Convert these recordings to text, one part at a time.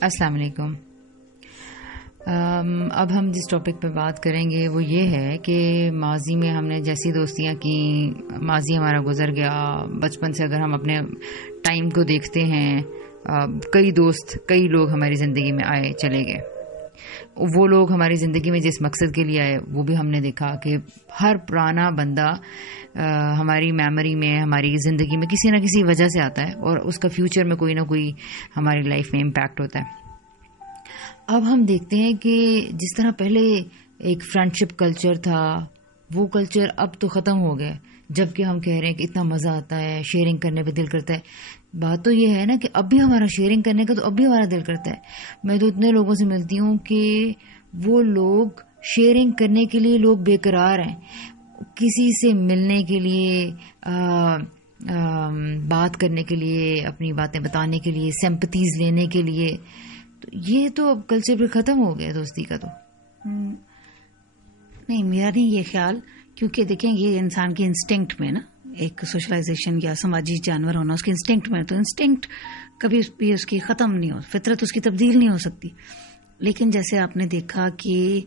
السلام علیکم. اب ہم جس ٹاپک پہ بات کریں گے وہ یہ ہے کہ ماضی میں ہم نے جیسی دوستیاں کی، ماضی ہمارا گزر گیا، بچپن سے اگر ہم اپنے ٹائم کو دیکھتے ہیں، کئی دوست، کئی لوگ ہماری زندگی میں آئے چلے گئے. وہ لوگ ہماری زندگی میں جس مقصد کے لیے آئے وہ بھی ہم نے دیکھا کہ ہر پرانا بندہ ہماری میموری میں، ہماری زندگی میں کسی نہ کسی وجہ سے آتا ہے اور اس کا فیوچر میں کوئی نہ کوئی ہماری لائف میں امپیکٹ ہوتا ہے. اب ہم دیکھتے ہیں کہ جس طرح پہلے ایک فرینڈ شپ کلچر تھا، وہ کلچر اب تو ختم ہو گیا، جبکہ ہم کہہ رہے ہیں کہ اتنا مزہ آتا ہے، شیئرنگ کرنے پہ دل کرتا ہے. بات تو یہ ہے نا کہ اب بھی ہمارا شیئرنگ کرنے کا تو اب بھی ہمارا دل کرتا ہے. میں تو اتنے لوگوں سے ملتی ہوں کہ وہ لوگ شیئرنگ کرنے کے لیے لوگ بے قرار ہیں، کسی سے ملنے کے لیے، بات کرنے کے لیے، اپنی باتیں بتانے کے لیے، سمپتھیز لینے کے لیے. تو یہ تو اب کلچر پہ ختم ہو گیا دوستی کا. تو نہیں، میرا نہیں یہ خیال، کیونکہ دیکھیں یہ انسان کی انسٹنکٹ میں نا، ایک سوشلائزیشن یا سماجی جانور ہونا اس کی انسٹنکٹ میں، تو انسٹنکٹ کبھی بھی اس کی ختم نہیں ہو، فطرت اس کی تبدیل نہیں ہو سکتی. لیکن جیسے آپ نے دیکھا کہ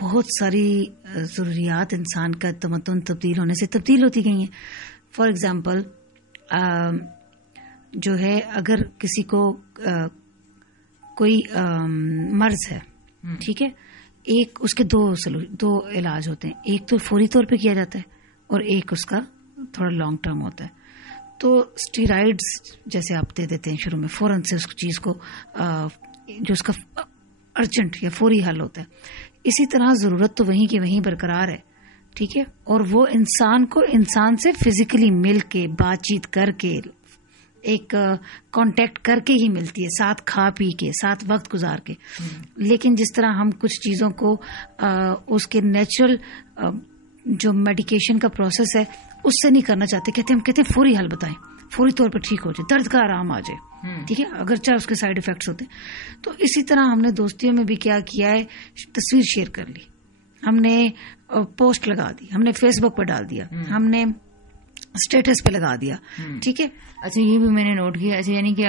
بہت ساری ضروریات انسان کا تمدن تبدیل ہونے سے تبدیل ہوتی گئی ہیں. فار ایگزامپل جو ہے، اگر کسی کو کوئی مرض ہے، ٹھیک ہے، ایک اس کے دو علاج ہوتے ہیں. ایک تو فوری طور پہ کیا جاتا ہے اور ایک اس کا تھوڑا لانگ ٹرم ہوتا ہے. تو اسٹیرائڈز جیسے آپ دے دیتے ہیں شروع میں، فوراً سے اس چیز کو جو اس کا ارجنٹ یا فوری حل ہوتا ہے. اسی طرح ضرورت تو وہیں کی وہیں برقرار ہے، ٹھیک ہے، اور وہ انسان کو انسان سے فزیکلی مل کے، بات چیت کر کے، ایک کانٹیکٹ کر کے ہی ملتی ہے، ساتھ کھا پی کے، ساتھ وقت گزار کے. لیکن جس طرح ہم کچھ چیزوں کو اس کے نیچرل جو میڈیکیشن کا پروسیس ہے اس سے نہیں کرنا چاہتے، کہتے ہیں فوری حل بتائیں، فوری طور پر ٹھیک ہو جائے، درد کا آرام آ جائے، ٹھیک ہے، اگرچہ اس کے سائیڈ ایفیکٹس ہوتے ہیں. تو اسی طرح ہم نے دوستیوں میں بھی کیا ہے، تصویر شیئر کر لی، ہم نے پوسٹ لگا دی، ہم نے فیس بک پہ ڈال دیا، ہم نے اسٹیٹس پہ لگا دیا، ٹھیک ہے. اچھا، یہ بھی میں نے نوٹ کیا. اچھا، یعنی کہ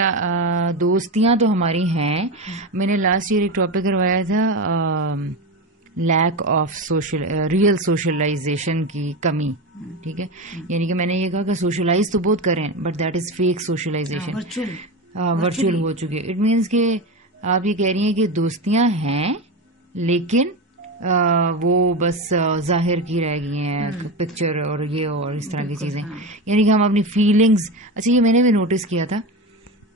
دوستیاں تو ہماری ہیں. میں نے لاسٹ ایئر ایک ٹاپک کروایا تھا، لیک آف ریئل سوشلائزیشن کی کمی، ٹھیک ہے. یعنی کہ میں نے یہ کہا کہ سوشلائز تو بہت کریں but that is fake socialization, virtual ہو چکی. اٹ مینس کہ آپ یہ کہہ رہی ہیں کہ دوستیاں ہیں لیکن وہ بس ظاہر کی رہ گئی ہیں، پکچر اور یہ اور اس طرح کی چیزیں. یعنی کہ ہم اپنی فیلنگز. اچھا، یہ میں نے بھی نوٹس کیا تھا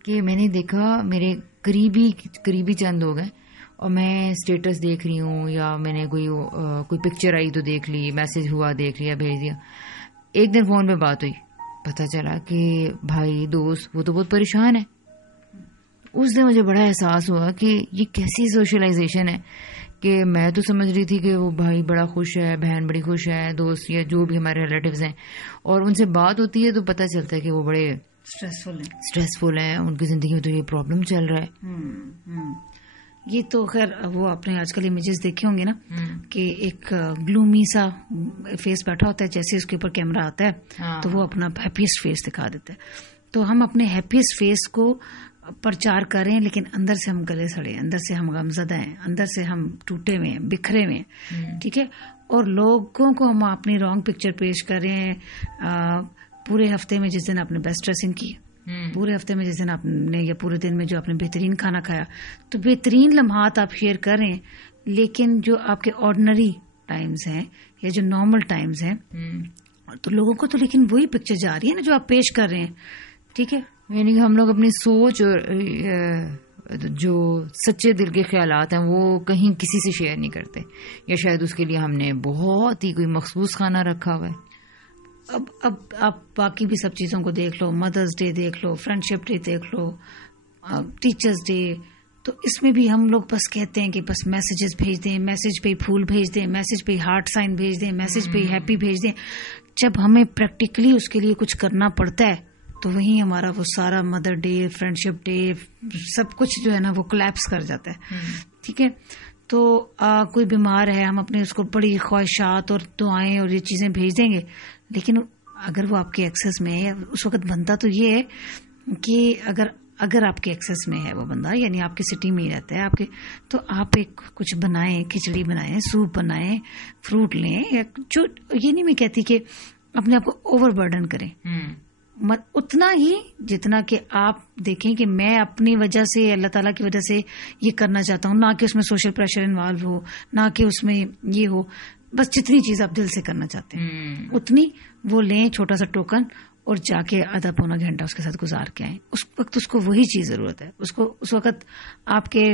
کہ میں نے دیکھا میرے قریبی چند لوگ ہیں اور میں اسٹیٹس دیکھ رہی ہوں یا میں نے کوئی پکچر آئی تو دیکھ لی، میسج ہوا دیکھ لیا، بھیج دیا. ایک دن فون پہ بات ہوئی، پتہ چلا کہ بھائی دوست وہ تو بہت پریشان ہے. اس دن مجھے بڑا احساس ہوا کہ یہ کیسی سوشلائزیشن ہے کہ میں تو سمجھ رہی تھی کہ وہ بھائی بڑا خوش ہے، بہن بڑی خوش ہے، دوست یا جو بھی ہمارے ریلیٹیوز ہیں، اور ان سے بات ہوتی ہے تو پتہ چلتا ہے کہ وہ بڑے اسٹریسفل ہیں، ان کی زندگی میں تو یہ پرابلم چل رہا ہے. یہ تو خیر وہ آپ نے آج کل امیجز دیکھے ہوں گے نا کہ ایک گلومی سا فیس بیٹھا ہوتا ہے، جیسے اس کے اوپر کیمرہ آتا ہے تو وہ اپنا ہیپیسٹ فیس دکھا دیتا ہے. تو ہم اپنے ہیپیسٹ فیس کو پرچار کر رہے ہیں لیکن اندر سے ہم گلے سڑے، اندر سے ہم غمزدہ ہیں، اندر سے ہم ٹوٹے ہوئے ہیں، بکھرے ہوئے ہیں، ٹھیک ہے. اور لوگوں کو ہم اپنی رانگ پکچر پیش کر رہے ہیں. پورے ہفتے میں جس دن آپ نے بیسٹ ڈریسنگ کی، پورے ہفتے میں جس دن آپ نے یا پورے دن میں جو آپ نے بہترین کھانا کھایا، تو بہترین لمحات آپ شیئر کر رہے ہیں. لیکن جو آپ کے آرڈنری ٹائمز ہیں یا جو نارمل ٹائمز ہیں تو لوگوں کو تو لیکن وہی پکچر جا رہی ہے نا جو آپ پیش کر رہے ہیں، ٹھیک ہے. یعنی کہ ہم لوگ اپنی سوچ اور جو سچے دل کے خیالات ہیں وہ کہیں کسی سے شیئر نہیں کرتے، یا شاید اس کے لیے ہم نے بہت ہی کوئی مخصوص کھانا رکھا ہوا ہے. اب آپ باقی بھی سب چیزوں کو دیکھ لو، مدرس ڈے دیکھ لو، فرینڈ شپ ڈے دیکھ لو، ٹیچرز ڈے، تو اس میں بھی ہم لوگ بس کہتے ہیں کہ بس میسیجز بھیج دیں، میسیج پہ پھول بھیج دیں، میسیج پہ ہارٹ سائن بھیج دیں، میسیج پہ ہیپی بھیج دیں. جب ہمیں پریکٹیکلی اس کے لیے کچھ کرنا پڑتا ہے تو وہیں ہمارا وہ سارا مدر ڈے، فرینڈ شپ ڈے، سب کچھ جو ہے نا وہ کولیپس کر جاتا ہے، ٹھیک ہے. تو کوئی بیمار ہے، ہم اپنے اس کو بڑی خواہشات اور دعائیں اور یہ چیزیں بھیج دیں گے، لیکن اگر وہ آپ کے ایکسس میں ہے اس وقت بنتا تو یہ ہے کہ اگر اگر آپ کے ایکسس میں ہے وہ بندہ، یعنی آپ کی سٹی میں ہی رہتا ہے آپ کے، تو آپ ایک کچھ بنائیں، کھچڑی بنائیں، سوپ بنائیں، فروٹ لیں، جو یہ نہیں میں کہتی کہ اپنے آپ کو اوور برڈن کریں، اتنا ہی جتنا کہ آپ دیکھیں کہ میں اپنی وجہ سے، اللہ تعالیٰ کی وجہ سے یہ کرنا چاہتا ہوں، نہ کہ اس میں سوشل پریشر انوالو ہو، نہ کہ اس میں یہ ہو، بس جتنی چیز آپ دل سے کرنا چاہتے ہیں اتنی وہ لیں، چھوٹا سا ٹوکن، اور جا کے آدھا پونا گھنٹہ اس کے ساتھ گزار کے آئیں. اس وقت اس کو وہی چیز ضرورت ہے، اس وقت آپ کے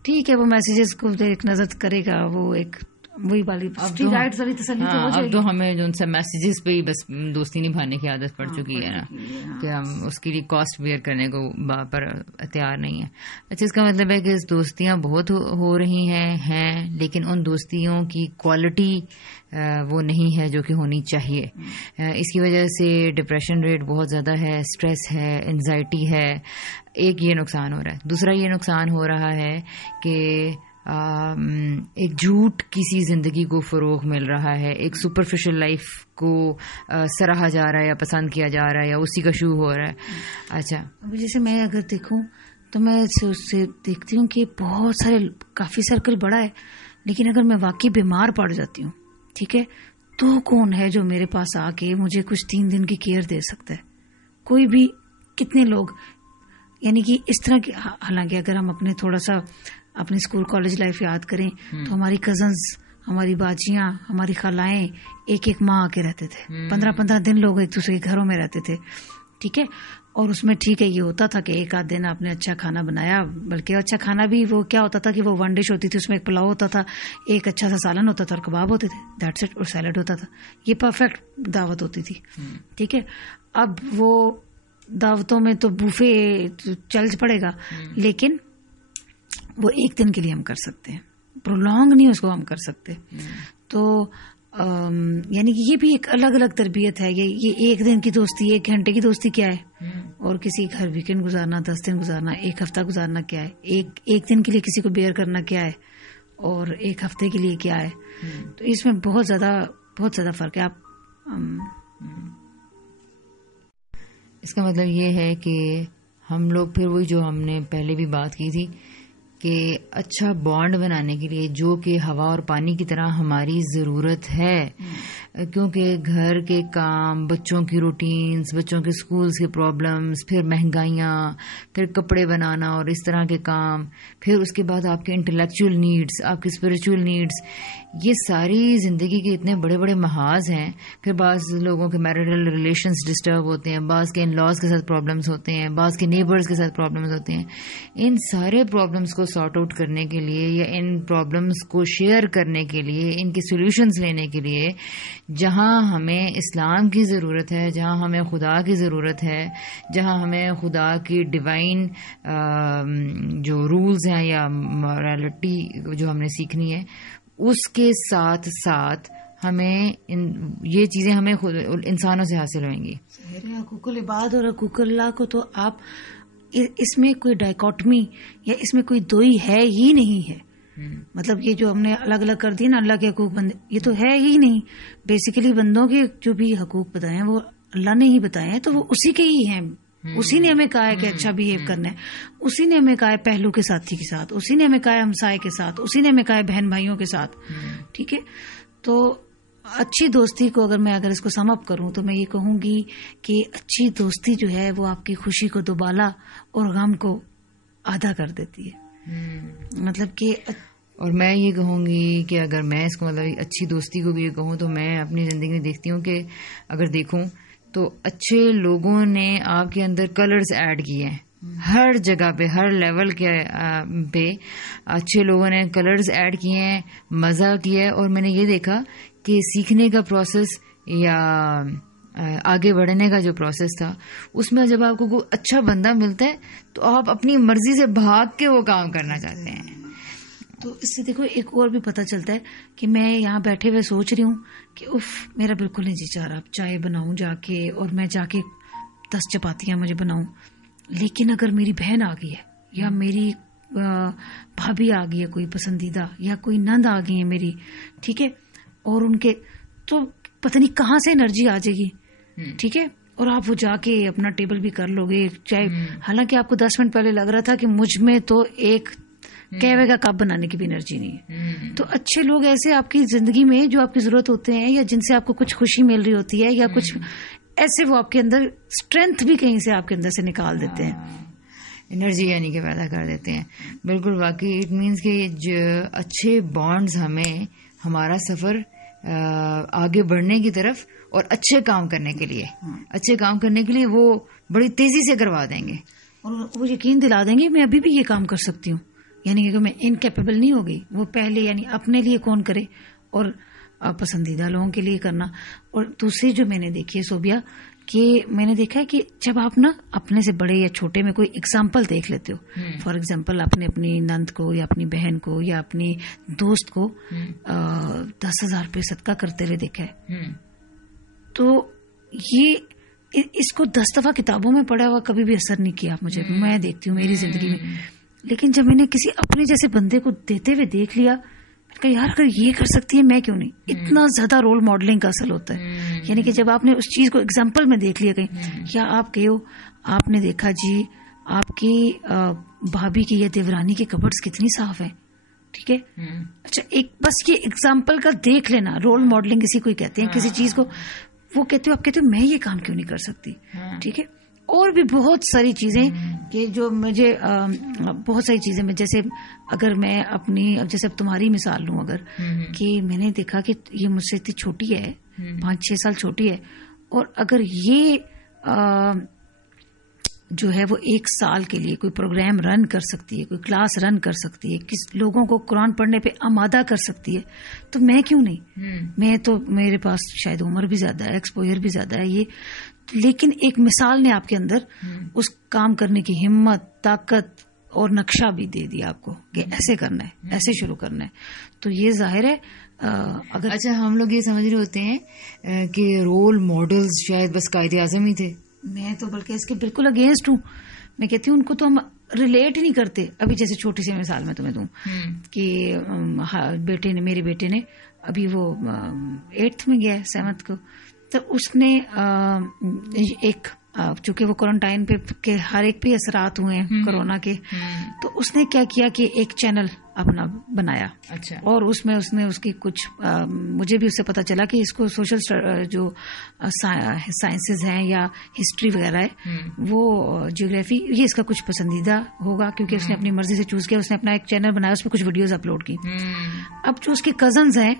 ٹھیک ہے وہ میسیجز کو ایک نظر کرے گا، وہ ایک وہی والی رائٹ والی تسلی تو ہو جائے گی. اب تو ہمیں جو ان سے میسیجز پہ ہی بس دوستی نبھانے کی عادت پڑ چکی ہے نا، کہ ہم اس کے لیے کاسٹ بیئر کرنے کو پر تیار نہیں ہے. اچھا، اس کا مطلب ہے کہ دوستیاں بہت ہو رہی ہیں، لیکن ان دوستیوں کی کوالٹی وہ نہیں ہے جو کہ ہونی چاہیے. اس کی وجہ سے ڈپریشن ریٹ بہت زیادہ ہے، اسٹریس ہے، انزائٹی ہے. ایک یہ نقصان ہو رہا ہے. دوسرا یہ نقصان ہو رہا ہے کہ ایک جھوٹ کسی زندگی کو فروغ مل رہا ہے، ایک سپرفیشل لائف کو سراہا جا رہا ہے یا پسند کیا جا رہا ہے یا اسی کا شو ہو رہا ہے. اچھا، جیسے میں اگر دیکھوں تو میں سے دیکھتی ہوں کہ بہت سارے کافی سرکل بڑا ہے، لیکن اگر میں واقعی بیمار پڑ جاتی ہوں، ٹھیک ہے، تو کون ہے جو میرے پاس آ کے مجھے کچھ 3 دن کی کیئر دے سکتا ہے؟ کوئی بھی. کتنے لوگ، یعنی کہ اس طرح کی، حالانکہ اگر ہم اپنے تھوڑا سا اپنی اسکول کالج لائف یاد کریں تو ہماری کزنز، ہماری باجیاں، ہماری خالائیں ایک ماہ آ کے رہتے تھے، 15 دن لوگ ایک دوسرے کے گھروں میں رہتے تھے، ٹھیک ہے. اور اس میں ٹھیک ہے یہ ہوتا تھا کہ ایک آدھ دن آپ نے اچھا کھانا بنایا، بلکہ اچھا کھانا بھی وہ کیا ہوتا تھا کہ وہ 1 ڈش ہوتی تھی، اس میں ایک پلاؤ ہوتا تھا، ایک اچھا سا سالن ہوتا تھا اور کباب ہوتے تھے، دیٹس اٹ، اور سیلڈ ہوتا تھا. یہ پرفیکٹ دعوت ہوتی تھی، ٹھیک ہے. اب وہ دعوتوں میں تو بوفے چل پڑے گا، لیکن وہ ایک دن کے لیے ہم کر سکتے ہیں، پرولونگ نہیں اس کو ہم کر سکتے. تو یعنی کہ یہ بھی ایک الگ الگ تربیت ہے. یہ 1 دن کی دوستی، 1 گھنٹے کی دوستی کیا ہے، اور کسی گھر ویکینڈ گزارنا، 10 دن گزارنا، 1 ہفتہ گزارنا کیا ہے، ایک دن کے لیے کسی کو بیئر کرنا کیا ہے، اور 1 ہفتے کے لیے کیا ہے. تو اس میں بہت زیادہ فرق ہے. اس کا مطلب یہ ہے کہ ہم لوگ پھر وہی جو ہم نے پہلے بھی بات کی تھی کہ اچھا بانڈ بنانے کے لیے، جو کہ ہوا اور پانی کی طرح ہماری ضرورت ہے، کیونکہ گھر کے کام، بچوں کی روٹینز، بچوں کے سکولز کے پرابلمز، پھر مہنگائیاں، پھر کپڑے بنانا اور اس طرح کے کام، پھر اس کے بعد آپ کے انٹلیکچوئل نیڈز، آپ کے اسپریچول نیڈز، یہ ساری زندگی کے اتنے بڑے بڑے محاذ ہیں. پھر بعض لوگوں کے میرٹل ریلیشنز ڈسٹرب ہوتے ہیں، بعض کے ان لاز کے ساتھ پرابلمز ہوتے ہیں، بعض کے نیبرز کے ساتھ پرابلمز ہوتے ہیں. ان سارے پرابلمز کو سارٹ آؤٹ کرنے کے لیے یا ان پرابلمز کو شیئر کرنے کے لیے، ان کے سولوشنز لینے کے لیے، جہاں ہمیں اسلام کی ضرورت ہے، جہاں ہمیں خدا کی ضرورت ہے، جہاں ہمیں خدا کی ڈیوائن جو رولز ہیں یا مورالٹی جو ہم نے سیکھنی ہے، اس کے ساتھ ساتھ ہمیں یہ چیزیں ہمیں خود انسانوں سے حاصل ہوئیں گی. حقوق العباد اور حقوق اللہ کو تو آپ اس میں کوئی ڈائیکاٹمی یا اس میں کوئی دوئی ہے ہی نہیں ہے. مطلب یہ جو ہم نے الگ الگ کر دی نا، اللہ کے حقوق بندے، یہ تو ہے ہی نہیں. بیسیکلی بندوں کے جو بھی حقوق بتائے ہیں وہ اللہ نے ہی بتائے ہیں، تو وہ اسی کے ہی ہیں. اسی نے ہمیں کہا ہے کہ اچھا بہیو کرنا ہے، اسی نے ہمیں کہا ہے پہلو کے ساتھی کے ساتھ، اسی نے ہمیں کہا ہے ہمسائے کے ساتھ، اسی نے ہمیں کہا ہے بہن بھائیوں کے ساتھ، ٹھیک ہے. تو اچھی دوستی کو اگر اس کو سم اپ کروں تو میں یہ کہوں گی کہ اچھی دوستی جو ہے وہ آپ کی خوشی کو دوبالا اور غم کو آدھا کر دیتی ہے. مطلب کہ اور میں یہ کہوں گی کہ اگر میں اس کو مطلب اچھی دوستی کو بھی یہ کہوں تو میں اپنی زندگی میں دیکھتی ہوں کہ اگر دیکھوں تو اچھے لوگوں نے آپ کے اندر کلرز ایڈ کیے ہیں. ہر جگہ پہ، ہر لیول کے پہ اچھے لوگوں نے کلرز ایڈ کیے ہیں، مزہ کیا ہے. اور میں نے یہ دیکھا کہ سیکھنے کا پروسیس یا آگے بڑھنے کا جو پروسیس تھا، اس میں جب آپ کو کوئی اچھا بندہ ملتا ہے تو آپ اپنی مرضی سے بھاگ کے وہ کام کرنا چاہتے ہیں. تو اس سے دیکھو ایک اور بھی پتہ چلتا ہے کہ میں یہاں بیٹھے ہوئے سوچ رہی ہوں کہ میرا بالکل نہیں جی چاہ رہا چائے بناؤں جا کے، اور میں جا کے 10 چپاتیاں مجھے بناؤں. لیکن اگر میری بہن آ گئی ہے یا میری بھابھی آ گئی ہے کوئی پسندیدہ، یا کوئی نند آ گئی ہے میری، ٹھیک ہے، اور ان کے تو پتہ نہیں کہاں سے انرجی آ جائے گی، ٹھیک ہے. اور آپ وہ جا کے اپنا ٹیبل بھی کر لو گے، چاہے حالانکہ آپ کو 10 منٹ پہلے لگ رہا تھا کہ مجھ میں تو ایک کہوے کا کپ بنانے کی بھی انرجی نہیں ہے. تو اچھے لوگ ایسے آپ کی زندگی میں جو آپ کی ضرورت ہوتے ہیں، یا جن سے آپ کو کچھ خوشی مل رہی ہوتی ہے، یا کچھ ایسے وہ آپ کے اندر اسٹرینتھ بھی کہیں سے آپ کے اندر سے نکال دیتے ہیں، انرجی یعنی کہ پیدا کر دیتے ہیں. بالکل واقعی اٹ مینس کہ جو اچھے بانڈز ہمیں ہمارا سفر آگے بڑھنے کی طرف اور اچھے کام کرنے کے لیے وہ بڑی تیزی سے کروا دیں گے، اور وہ یقین دلا دیں گے میں ابھی بھی یہ کام کر سکتی ہوں. یعنی کہ میں انکیپیبل نہیں ہو گئی. وہ پہلے یعنی اپنے لیے کون کرے اور پسندیدہ لوگوں کے لیے کرنا. اور دوسری جو میں نے دیکھی ہے صوبیہ، کہ میں نے دیکھا ہے کہ جب آپ نا اپنے سے بڑے یا چھوٹے میں کوئی اگزامپل دیکھ لیتے ہو، فار ایگزامپل آپ نے اپنی نند کو یا اپنی بہن کو یا اپنی دوست کو 10,000 روپے صدقہ کرتے ہوئے دیکھا ہے، تو یہ اس کو 10 دفعہ کتابوں میں پڑھا ہوا کبھی بھی اثر نہیں کیا مجھے. میں دیکھتی ہوں میری زندگی میں، لیکن جب میں نے کسی اپنے جیسے بندے کو دیتے ہوئے دیکھ لیا، کہ یار اگر یہ کر سکتی ہے میں کیوں نہیں. اتنا زیادہ رول ماڈلنگ کا اثر ہوتا ہے. یعنی کہ جب آپ نے اس چیز کو اگزامپل میں دیکھ لیا کہیں، یا آپ گئے ہو، آپ نے دیکھا جی آپ کی بھابھی کی یا دیورانی کی کبڈز کتنی صاف ہیں، ٹھیک ہے، اچھا ایک بس یہ اگزامپل کا دیکھ لینا، رول ماڈلنگ کسی کو کہتے ہیں، کسی چیز کو وہ کہتے ہو، آپ کہتے ہو میں یہ کام کیوں نہیں کر سکتی، ٹھیک ہے. اور بھی بہت ساری چیزیں کہ جو مجھے بہت ساری چیزیں میں، جیسے اگر میں اپنی جیسے اب تمہاری مثال لوں، اگر کہ میں نے دیکھا کہ یہ مجھ سے اتنی چھوٹی ہے، 5-6 سال چھوٹی ہے، اور اگر یہ جو ہے وہ 1 سال کے لیے کوئی پروگرام رن کر سکتی ہے، کوئی کلاس رن کر سکتی ہے، کس لوگوں کو قرآن پڑھنے پہ آمادہ کر سکتی ہے، تو میں کیوں نہیں. میں تو میرے پاس شاید عمر بھی زیادہ ہے، ایکسپوئر بھی زیادہ ہے یہ، لیکن ایک مثال نے آپ کے اندر اس کام کرنے کی ہمت، طاقت اور نقشہ بھی دے دیا آپ کو کہ ایسے کرنا ہے، ایسے شروع کرنا ہے. تو یہ ظاہر ہے اگر اچھا ہم لوگ یہ سمجھ رہے ہوتے ہیں کہ رول ماڈلز شاید بس قائد اعظم ہی تھے. میں تو بلکہ اس کے بالکل اگینسٹ ہوں. میں کہتی ہوں ان کو تو ہم ریلیٹ ہی نہیں کرتے. ابھی جیسے چھوٹی سی مثال میں تمہیں دوں کہ میرے بیٹے نے ابھی وہ 8th میں گیا ہے، 7th کو، تو اس نے ایک چونکہ وہ کوارنٹائن پہ ہر ایک پہ اثرات ہوئے ہیں کرونا کے، تو اس نے کیا کیا کہ ایک چینل اپنا بنایا. اچھا. اور اس میں اس کی کچھ مجھے بھی اس سے پتا چلا کہ اس کو سوشل جو سائنسز ہیں یا ہسٹری وغیرہ ہے، وہ جیوگرافی، یہ اس کا کچھ پسندیدہ ہوگا کیونکہ اس نے اپنی مرضی سے چوز کیا. اس نے اپنا ایک چینل بنایا، اس پہ کچھ ویڈیوز اپلوڈ کی. اب جو اس کے کزنز ہیں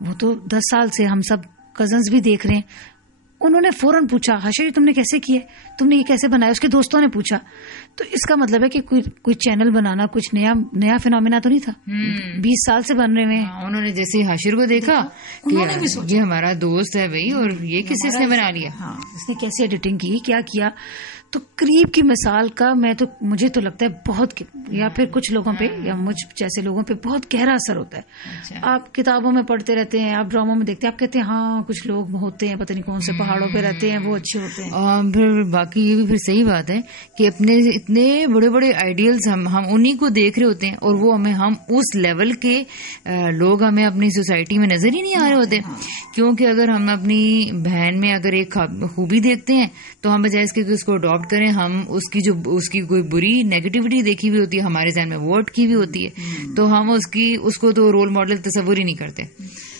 وہ تو 10 سال سے ہم سب کزنز بھی دیکھ رہے ہیں، انہوں نے فوراً پوچھا حشر تم نے کیسے کیا، تم نے یہ کیسے بنایا. اس کے دوستوں نے پوچھا. تو اس کا مطلب ہے کہ کوئی چینل بنانا کچھ نیا فینومینا تو نہیں تھا، 20 سال سے بن رہے ہیں. انہوں نے جیسے حشر کو دیکھا کہ یہ ہمارا دوست ہے بھائی، اور یہ کس نے بنا لیا، اس نے کیسے ایڈیٹنگ کی، کیا کیا. تو قریب کی مثال کا مجھے تو لگتا ہے بہت، یا پھر کچھ لوگوں پہ یا مجھ جیسے لوگوں پہ بہت گہرا اثر ہوتا ہے. آپ کتابوں میں پڑھتے رہتے ہیں، آپ ڈراموں میں دیکھتے ہیں، آپ کہتے ہیں ہاں کچھ لوگ ہوتے ہیں پتہ نہیں کون سے پہاڑوں پہ رہتے ہیں، وہ اچھے ہوتے ہیں. پھر باقی یہ بھی پھر صحیح بات ہے کہ اپنے اتنے بڑے بڑے آئیڈیلز ہم انہی کو دیکھ رہے ہوتے ہیں، اور وہ ہم اس لیول کے لوگ ہمیں اپنی سوسائٹی میں نظر ہی نہیں آ رہے ہوتے. کیونکہ اگر ہم اپنی بہن میں اگر ایک خوبی دیکھتے ہیں تو ہم بجائے اس کے اس کو اڈاپٹ کریں، ہم اس کی کوئی بری نیگیٹیوٹی دیکھی ہوئی ہوتی ہے، ہمارے ذہن میں ورڈ کی بھی ہوتی ہے، تو ہم اس کو تو رول ماڈل تصور ہی نہیں کرتے،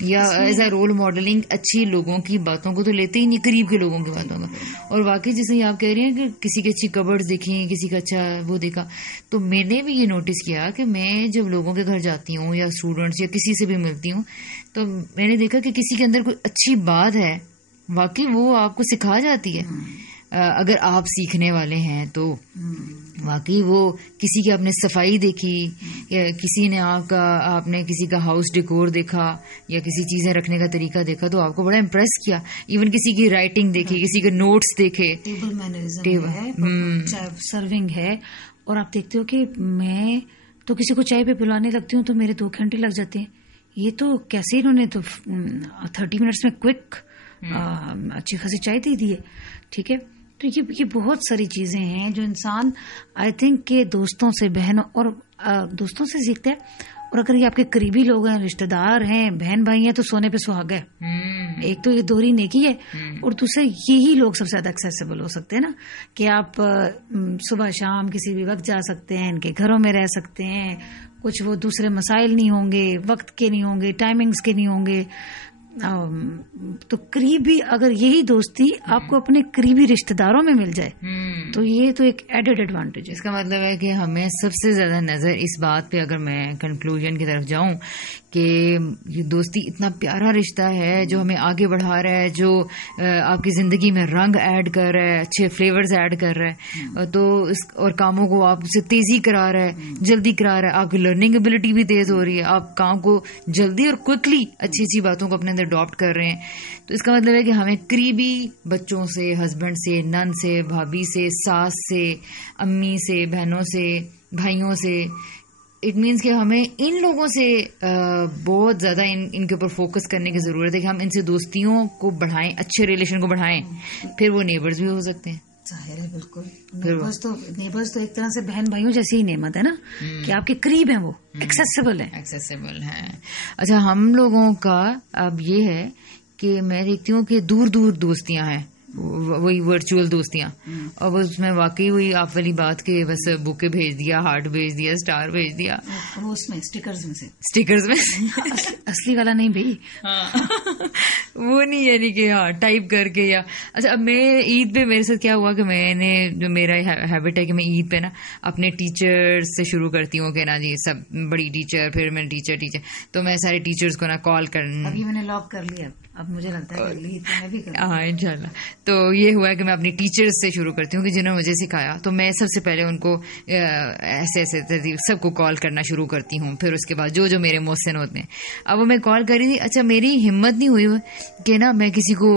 یا ایز اے رول ماڈلنگ اچھی لوگوں کی باتوں کو تو لیتے ہی نہیں، قریب کے لوگوں کی باتوں کا. اور واقعی جیسے آپ کہہ رہے ہیں کہ کسی کی اچھی کبڈز دیکھیں، کسی کا اچھا وہ دیکھا، تو میں نے بھی یہ نوٹس کیا کہ میں جب لوگوں کے گھر جاتی ہوں یا اسٹوڈنٹس یا کسی سے بھی ملتی ہوں، تو میں نے دیکھا کہ کسی کے اندر کوئی اچھی بات ہے، واقعی وہ آپ کو سکھا جاتی ہے اگر آپ سیکھنے والے ہیں تو. واقعی وہ کسی کی آپ نے صفائی دیکھی، یا کسی نے آپ نے کسی کا ہاؤس ڈیکور دیکھا، یا کسی چیزیں رکھنے کا طریقہ دیکھا تو آپ کو بڑا امپریس کیا. ایون کسی کی رائٹنگ دیکھی، کسی کے نوٹس دیکھے، ٹیبل مینرزم ہے، سرونگ ہے. اور آپ دیکھتے ہو کہ میں تو کسی کو چائے پہ پلانے لگتی ہوں تو میرے 2 گھنٹے لگ جاتے ہیں. یہ تو کیسے انہوں نے تو 30 منٹس میں کوئک اچھی خاصی چائے دے دی ہے، ٹھیک ہے. تو یہ بہت ساری چیزیں ہیں جو انسان آئی تھنک کہ دوستوں سے، بہنوں اور دوستوں سے سیکھتا ہے. اور اگر یہ آپ کے قریبی لوگ ہیں, رشتہ دار ہیں, بہن بھائی ہیں, تو سونے پہ سہاگا ہے. ایک تو یہ دوہری نیکی ہے, اور دوسرا یہی لوگ سب سے زیادہ ایکسیسیبل ہو سکتے ہیں نا, کہ آپ صبح شام کسی بھی وقت جا سکتے ہیں, ان کے گھروں میں رہ سکتے ہیں, کچھ وہ دوسرے مسائل نہیں ہوں گے, وقت کے نہیں ہوں گے, ٹائمنگز کے نہیں ہوں گے. تو قریبی اگر یہی دوستی آپ کو اپنے قریبی رشتہ داروں میں مل جائے تو یہ تو ایک ایڈڈ ایڈوانٹیج ہے. اس کا مطلب ہے کہ ہمیں سب سے زیادہ نظر اس بات پہ, اگر میں کنکلوژن کی طرف جاؤں, کہ یہ دوستی اتنا پیارا رشتہ ہے جو ہمیں آگے بڑھا رہا ہے, جو آپ کی زندگی میں رنگ ایڈ کر رہا ہے, اچھے فلیورز ایڈ کر رہا ہے, تو اور کاموں کو آپ سے تیزی کرا رہا ہے, جلدی کرا رہا ہے, آپ کی لرننگ ایبلٹی بھی تیز ہو رہی ہے, آپ کام کو جلدی اور کوئکلی اچھی اچھی باتوں کو اپنے اندر اڈاپٹ کر رہے ہیں. تو اس کا مطلب ہے کہ ہمیں قریبی بچوں سے, ہسبینڈ سے, نند سے, بھابھی سے, ساس سے, امی سے, بہنوں سے, بھائیوں سے, اٹ مینس کہ ہمیں ان لوگوں سے بہت زیادہ ان کے اوپر فوکس کرنے کی ضرورت ہے کہ ہم ان سے دوستیوں کو بڑھائیں, اچھے ریلیشن کو بڑھائیں. پھر وہ نیبرز بھی ہو سکتے ہیں. ظاہر ہے, بالکل. نیبرز تو ایک طرح سے بہن بھائیوں جیسی ہی نعمت ہے نا, کہ آپ کے قریب ہیں, وہ ایکسیسیبل ہیں. اچھا, ہم لوگوں کا اب یہ ہے کہ میں دیکھتی ہوں کہ دور دور دوستیاں ہیں, وہی ورچوئل دوستیاں, اور وہ اس میں واقعی وہی آپ والی بات کہ بس بوکے بھیج دیا, ہارٹ بھیج دیا, اسٹار بھیج دیا, وہ اس میں اسٹیکرز میں اصلی والا نہیں بھائی, وہ نہیں, یعنی کہ ہاں ٹائپ کر کے. یا اچھا, اب میں عید پہ میرے ساتھ کیا ہوا کہ میں نے, جو میرا ہیبٹ ہے کہ میں عید پہ نا اپنے ٹیچر سے شروع کرتی ہوں کہ نا جی سب بڑی ٹیچر, پھر میں ٹیچر, تو میں سارے ٹیچرز کو نا کال کرنا. ابھی میں نے لاک کر لیا, اب مجھے لگتا ہے ہاں انشاءاللہ. تو یہ ہوا ہے کہ میں اپنی ٹیچرز سے شروع کرتی ہوں کہ جنہوں نے مجھے سکھایا, تو میں سب سے پہلے ان کو ایسے سب کو کال کرنا شروع کرتی ہوں. پھر اس کے بعد جو میرے محسن ہوتے ہیں. اب وہ میں کال کر رہی تھی, اچھا میری ہمت نہیں ہوئی کہ نا میں کسی کو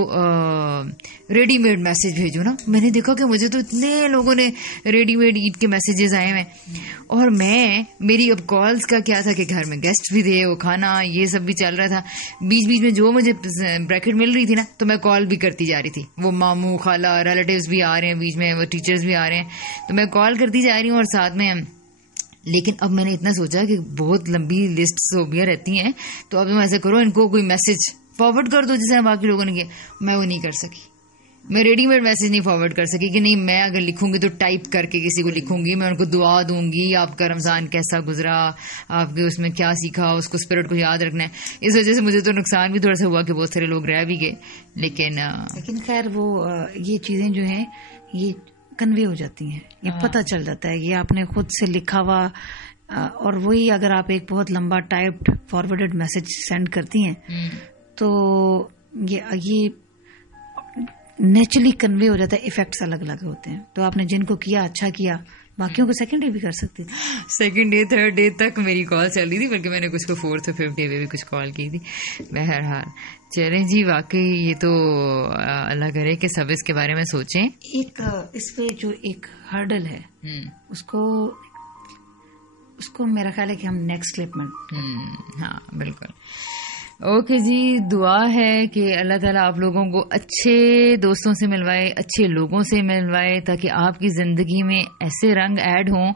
ریڈی میڈ میسج بھیجوں نا. میں نے دیکھا کہ مجھے تو اتنے لوگوں نے ریڈی میڈ عید کے میسیجز آئے ہیں, اور میری اب کالز کا کیا تھا کہ گھر میں گیسٹ بھی تھے, وہ کھانا یہ سب بھی چل رہا تھا, بیچ بیچ میں جو مجھے بریکٹ مل رہی تھی نا تو میں کال بھی کرتی جا رہی تھی. وہ ماموں, خالہ, ریلیٹیوز بھی آ رہے ہیں بیچ میں, وہ ٹیچرز بھی آ رہے ہیں, تو میں کال کرتی جا رہی ہوں اور ساتھ میں. لیکن اب میں نے اتنا سوچا کہ بہت لمبی لسٹ ہوبیاں رہتی ہیں, تو اب تم ایسا کرو, ان کو کوئی میسج فارورڈ کر دو جیسے باقی لوگوں نے کیا. میں وہ نہیں کر سکی, میں ریڈی میڈ میسج نہیں فارورڈ کر سکی کہ نہیں, میں اگر لکھوں گی تو ٹائپ کر کے کسی کو لکھوں گی, میں ان کو دعا دوں گی, آپ کا رمضان کیسا گزرا, آپ کے اس میں کیا سیکھا, اس کو اسپرٹ کو یاد رکھنا ہے. اس وجہ سے مجھے تو نقصان بھی تھوڑا سا ہوا کہ بہت سارے لوگ رہ بھی گئے, لیکن خیر وہ یہ چیزیں جو ہیں یہ کنوے ہو جاتی ہیں, یہ پتہ چل جاتا ہے, یہ آپ نے خود سے لکھا ہوا. اور وہی اگر آپ ایک بہت لمبا ٹائپڈ فارورڈ میسج سینڈ کرتی ہیں تو یہ نیچرلی کنوے ہو جاتا ہے, ایفیکٹس الگ الگ ہوتے ہیں. تو آپ نے جن کو کیا اچھا کیا, باقیوں کو سیکنڈ ڈے بھی کر سکتی تھی. سیکنڈ ڈے تھرڈ ڈے تک میری کال چل رہی تھی, بلکہ میں نے کچھ کو فورتھ اور ففتھ ڈے پہ بھی کچھ کال کی تھی. بہرحال چلیں جی, واقعی یہ تو اللہ کرے کہ سب اس کے بارے میں سوچیں. ایک اس پہ جو ایک ہرڈل ہے اس کو میرا خیال ہے کہ ہم نیکسٹ کلپ میں. ہاں بالکل. اوکے جی, دعا ہے کہ اللہ تعالیٰ آپ لوگوں کو اچھے دوستوں سے ملوائے, اچھے لوگوں سے ملوائے, تاکہ آپ کی زندگی میں ایسے رنگ ایڈ ہوں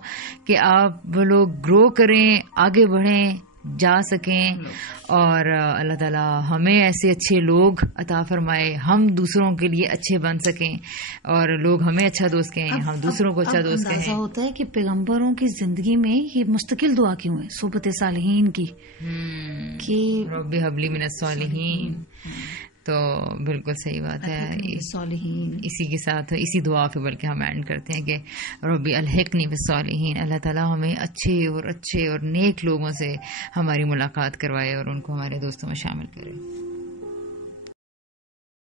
کہ آپ لوگ گرو کریں, آگے بڑھیں, جا سکیں. اور اللہ تعالیٰ ہمیں ایسے اچھے لوگ عطا فرمائے, ہم دوسروں کے لیے اچھے بن سکیں, اور لوگ ہمیں اچھا دوست کہیں, ہم دوسروں کو اچھا دوست کہیں. ایسا ہوتا ہے کہ پیغمبروں کی زندگی میں یہ مستقل دعا کیوں ہے, صحبت صالحین کی, کہ رب ہب لی من الصالحین. تو بالکل صحیح بات ہے. اسی کے ساتھ اسی دعا پہ بلکہ ہم اینڈ کرتے ہیں کہ ربی الحقنی بالصالحین. اللہ تعالیٰ ہمیں اچھے اور نیک لوگوں سے ہماری ملاقات کروائے اور ان کو ہمارے دوستوں میں شامل کرے.